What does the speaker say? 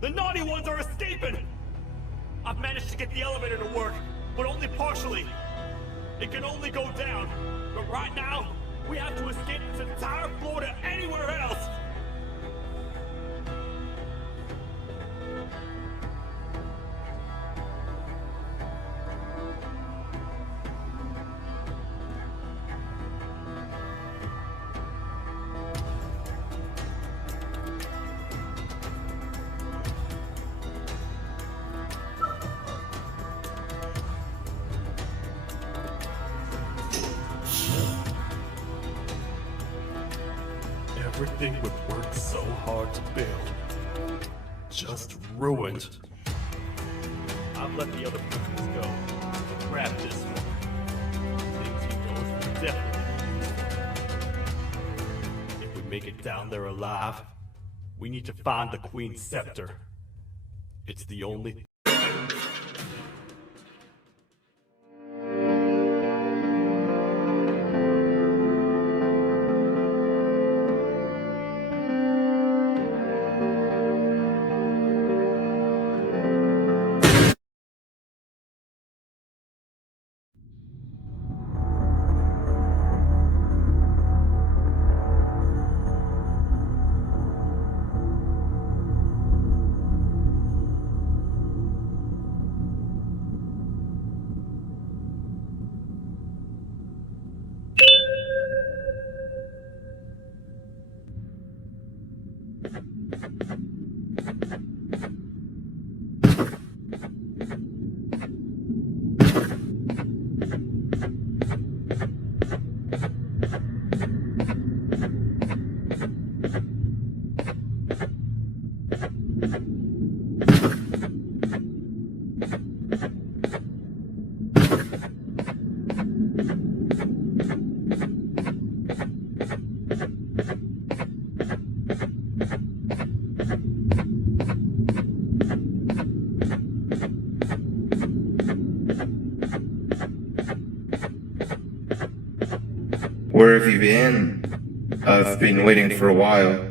The naughty ones are escaping! I've managed to get the elevator to work, but only partially. It can only go down, but right now, we have to escape this entire floor to anywhere else! Everything we worked so hard to build, just ruined. I've let the other pieces go. Grab this one. Things he knows for definitely. If we make it down there alive, we need to find the Queen's scepter. It's the only Where have you been? I've been waiting for a while.